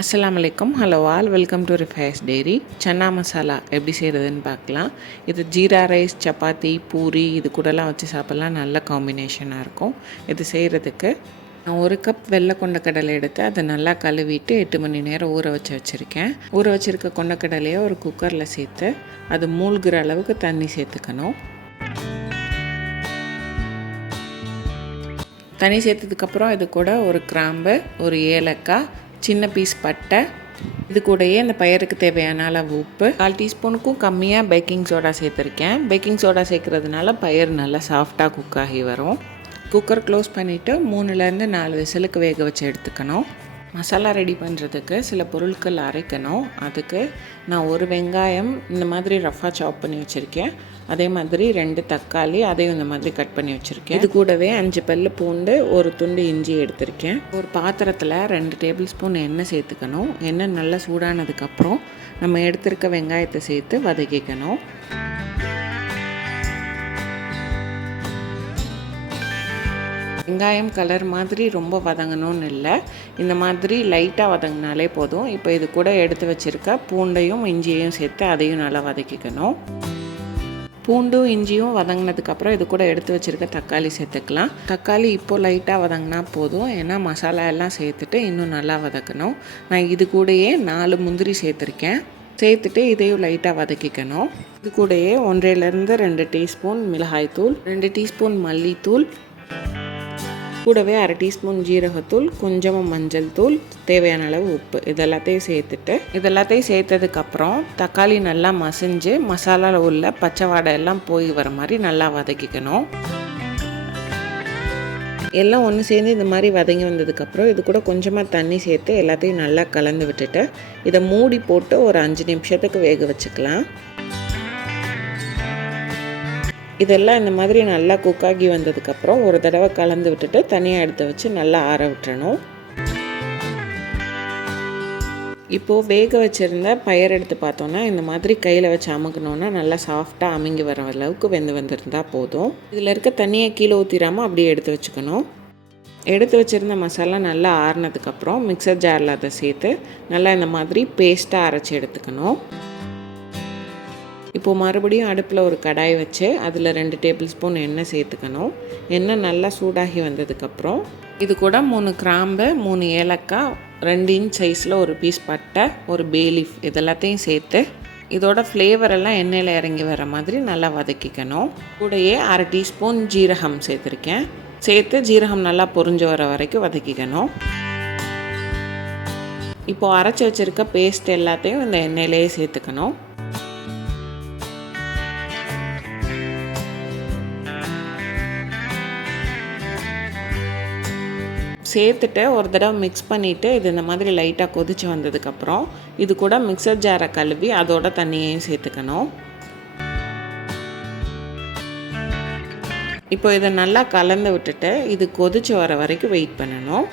அஸ்ஸலாமு அலைக்கும். Hello all, welcome to Rifais dairy. Chana masala எப்படி செய்கிறதுன்னு பார்க்கலாம். இது ஜீரா ரைஸ், சப்பாத்தி, பூரி இது கூடலாம் வச்சு சாப்பிட்லாம். நல்ல காம்பினேஷனாக இருக்கும். இது செய்கிறதுக்கு நான் 1 கப் வெள்ளை கொண்டக்கடலை எடுத்து அதை நல்லா கழுவிட்டு 8 மணி நேரம் ஊற வச்சுருக்கேன். ஊற வச்சுருக்க கொண்டக்கடலையை ஒரு குக்கரில் சேர்த்து அது மூழ்கிற அளவுக்கு தண்ணி சேர்த்துக்கணும். தண்ணி சேர்த்ததுக்கப்புறம் இது கூட ஒரு கிராம்பு, ஒரு ஏலக்காய், சின்ன பீஸ் பட்டை, இது கூடயே இந்த பயிருக்கு தேவையான அளவு உப்பு, 1/4 டீஸ்பூனுக்கும் கம்மியாக பேக்கிங் சோடா சேர்த்துருக்கேன். பேக்கிங் சோடா சேர்க்குறதுனால பயிர் நல்லா சாஃப்டாக குக் ஆகி வரும். குக்கர் க்ளோஸ் பண்ணிவிட்டு 3லேருந்து 4 விசிலுக்கு வேக வச்சு எடுத்துக்கணும். மசாலா ரெடி பண்ணுறதுக்கு சில பொருட்கள் அரைக்கணும். அதுக்கு நான் ஒரு வெங்காயம் இந்த மாதிரி ரஃபாக சாப் பண்ணி வச்சுருக்கேன். அதே மாதிரி 2 தக்காளி அதையும் இந்த மாதிரி கட் பண்ணி வச்சுருக்கேன். இது கூடவே 5 பல்லு பூண்டு, ஒரு துண்டு இஞ்சி எடுத்திருக்கேன். ஒரு பாத்திரத்தில் 2 டேபிள் ஸ்பூன் எண்ணெய் சேர்த்துக்கணும். எண்ணெய் நல்லா சூடானதுக்கப்புறம் நம்ம எடுத்திருக்க வெங்காயத்தை சேர்த்து வதக்கிக்கணும். வெங்காயம் கலர் மாதிரி ரொம்ப வதங்கணும்னு இல்லை, இந்த மாதிரி லைட்டாக வதங்கினாலே போதும். இப்போ இது கூட எடுத்து வச்சுருக்க பூண்டையும் இஞ்சியையும் சேர்த்து அதையும் நல்லா வதக்கிக்கணும். பூண்டும் இஞ்சியும் வதங்கினதுக்கப்புறம் இது கூட எடுத்து வச்சுருக்க தக்காளி சேர்த்துக்கலாம். தக்காளி இப்போது லைட்டாக வதங்கினா போதும், ஏன்னா மசாலா எல்லாம் சேர்த்துட்டு இன்னும் நல்லா வதக்கணும். நான் இது கூடயே 4 முந்திரி சேர்த்துருக்கேன். சேர்த்துட்டு இதையும் லைட்டாக வதக்கிக்கணும். இது கூடயே 1.5லேருந்து 2 டீஸ்பூன் மிளகாய்த்தூள், 2 டீஸ்பூன் மல்லித்தூள், கூடவே 1/2 டீஸ்பூன் ஜீரகத்தூள், கொஞ்சமாக மஞ்சள் தூள், தேவையான அளவு உப்பு, இதெல்லாத்தையும் சேர்த்ததுக்கப்புறம் தக்காளி நல்லா மசிஞ்சு மசாலாவில் உள்ள பச்சை வாடை எல்லாம் போய் வர மாதிரி நல்லா வதக்கிக்கணும். எல்லாம் ஒன்று சேர்ந்து இந்த மாதிரி வதங்கி வந்ததுக்கப்புறம் இது கூட கொஞ்சமாக தண்ணி சேர்த்து எல்லாத்தையும் நல்லா கலந்து விட்டுட்டு இதை மூடி போட்டு ஒரு 5 நிமிஷத்துக்கு வேக வச்சுக்கலாம். இதெல்லாம் இந்த மாதிரி நல்லா குக்காகி வந்ததுக்கப்புறம் ஒரு தடவை கலந்து விட்டுட்டு தனியாக எடுத்து வச்சு நல்லா ஆற விட்டுறணும். இப்போது வேக வச்சுருந்த பயிர் எடுத்து பார்த்தோன்னா இந்த மாதிரி கையில் வச்சு அமுக்கணுன்னா நல்லா சாஃப்டாக அமுங்கி வர அளவுக்கு வந்திருந்தால் போதும். இதில் இருக்க தண்ணியை கீழே ஊற்றிடாமல் அப்படியே எடுத்து வச்சுக்கணும். எடுத்து வச்சுருந்த மசாலா நல்லா ஆறினதுக்கப்புறம் மிக்சர் ஜாரில் அதை சேர்த்து நல்லா இந்த மாதிரி பேஸ்ட்டாக அரைச்சி எடுத்துக்கணும். இப்போது மறுபடியும் அடுப்பில் ஒரு கடாய் வச்சு அதில் 2 டேபிள் ஸ்பூன் எண்ணெய் சேர்த்துக்கணும். எண்ணெய் நல்லா சூடாகி வந்ததுக்கப்புறம் இது கூட 3 கிராம்பு, 3 ஏலக்காய், 2 இன்ச் சைஸில் ஒரு பீஸ் பட்டை, ஒரு பே லீஃப் இதெல்லாத்தையும் சேர்த்து இதோட ஃப்ளேவரெல்லாம் எண்ணெயில் இறங்கி வர மாதிரி நல்லா வதக்கிக்கணும். கூடயே 1/2 டீஸ்பூன் ஜீரகம் சேர்த்துருக்கேன். சேர்த்து ஜீரகம் நல்லா பொரிஞ்சு வர வரைக்கும் வதக்கிக்கணும். இப்போது அரைச்சி வச்சுருக்க பேஸ்ட் எல்லாத்தையும் இந்த எண்ணெயிலேயே சேர்த்துக்கணும். சேர்த்துட்டு ஒரு தடவை மிக்ஸ் பண்ணிவிட்டு இது இந்த மாதிரி லைட்டாக கொதித்து வந்ததுக்கப்புறம் இது கூட மிக்சர் ஜாரை கழுவி அதோட தண்ணியையும் சேர்த்துக்கணும். இப்போ இதை நல்லா கலந்து விட்டுட்டு இது கொதித்து வர வரைக்கும் வெயிட் பண்ணணும்.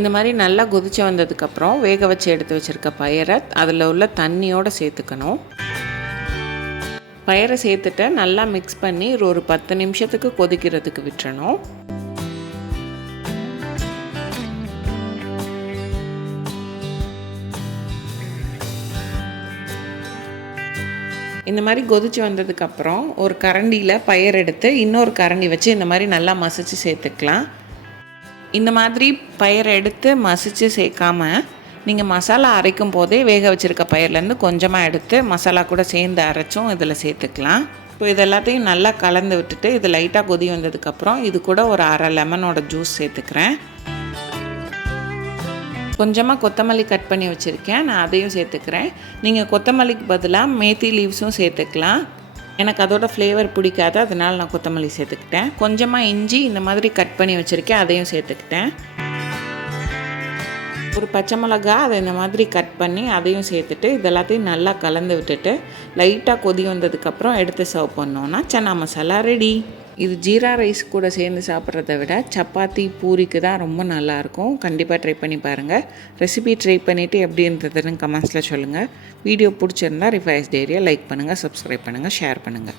இந்த மாதிரி நல்லா கொதித்து வந்ததுக்கப்புறம் வேக வச்சு எடுத்து வச்சுருக்க பயிரை அதில் உள்ள தண்ணியோடு சேர்த்துக்கணும். பயிரை சேர்த்துட்டு நல்லா மிக்ஸ் பண்ணி ஒரு 10 நிமிஷத்துக்கு கொதிக்கிறதுக்கு விட்டுறணும். இந்த மாதிரி கொதிச்சு வந்ததுக்கப்புறம் ஒரு கரண்டியில் பயிர் எடுத்து இன்னொரு கரண்டி வச்சு இந்த மாதிரி நல்லா மசிச்சு சேர்த்துக்கலாம். இந்த மாதிரி பயிரை எடுத்து மசிச்சு சேர்க்காம நீங்கள் மசாலா அரைக்கும் போதே வேக வச்சுருக்க பயிர்லேருந்து கொஞ்சமாக எடுத்து மசாலா கூட சேர்ந்து அரைச்சும் இதில் சேர்த்துக்கலாம். இப்போ இது எல்லாத்தையும் நல்லா கலந்து விட்டுட்டு இது லைட்டாக கொதி வந்ததுக்கப்புறம் இது கூட ஒரு 1/2 லெமனோட ஜூஸ் சேர்த்துக்கிறேன். கொஞ்சமாக கொத்தமல்லி கட் பண்ணி வச்சுருக்கேன், நான் அதையும் சேர்த்துக்கிறேன். நீங்கள் கொத்தமல்லிக்கு பதிலாக மேத்தி லீவ்ஸும் சேர்த்துக்கலாம். எனக்கு அதோட ஃப்ளேவர் பிடிக்காது, அதனால் நான் கொத்தமல்லி சேர்த்துக்கிட்டேன். கொஞ்சமாக இஞ்சி இந்த மாதிரி கட் பண்ணி வச்சுருக்கேன், அதையும் சேர்த்துக்கிட்டேன். ஒரு பச்சை மிளகா அதை இந்த மாதிரி கட் பண்ணி அதையும் சேர்த்துட்டு இதெல்லாத்தையும் நல்லா கலந்து விட்டுட்டு லைட்டாக கொதி வந்ததுக்கப்புறம் எடுத்து சர்வ் பண்ணோன்னா சன்னா மசாலா ரெடி. இது ஜீரா ரைஸ் கூட சேர்ந்து சாப்பிட்றத விட சப்பாத்தி, பூரிக்கு தான் ரொம்ப நல்லாயிருக்கும். கண்டிப்பாக ட்ரை பண்ணி பாருங்கள். ரெசிபி ட்ரை பண்ணிவிட்டு எப்படி இருந்ததுன்னு கமெண்ட்ஸில் சொல்லுங்கள். வீடியோ பிடிச்சிருந்தா ரிஃபைஸ் டெய்ரியை லைக் பண்ணுங்கள், சப்ஸ்கிரைப் பண்ணுங்கள், ஷேர் பண்ணுங்கள்.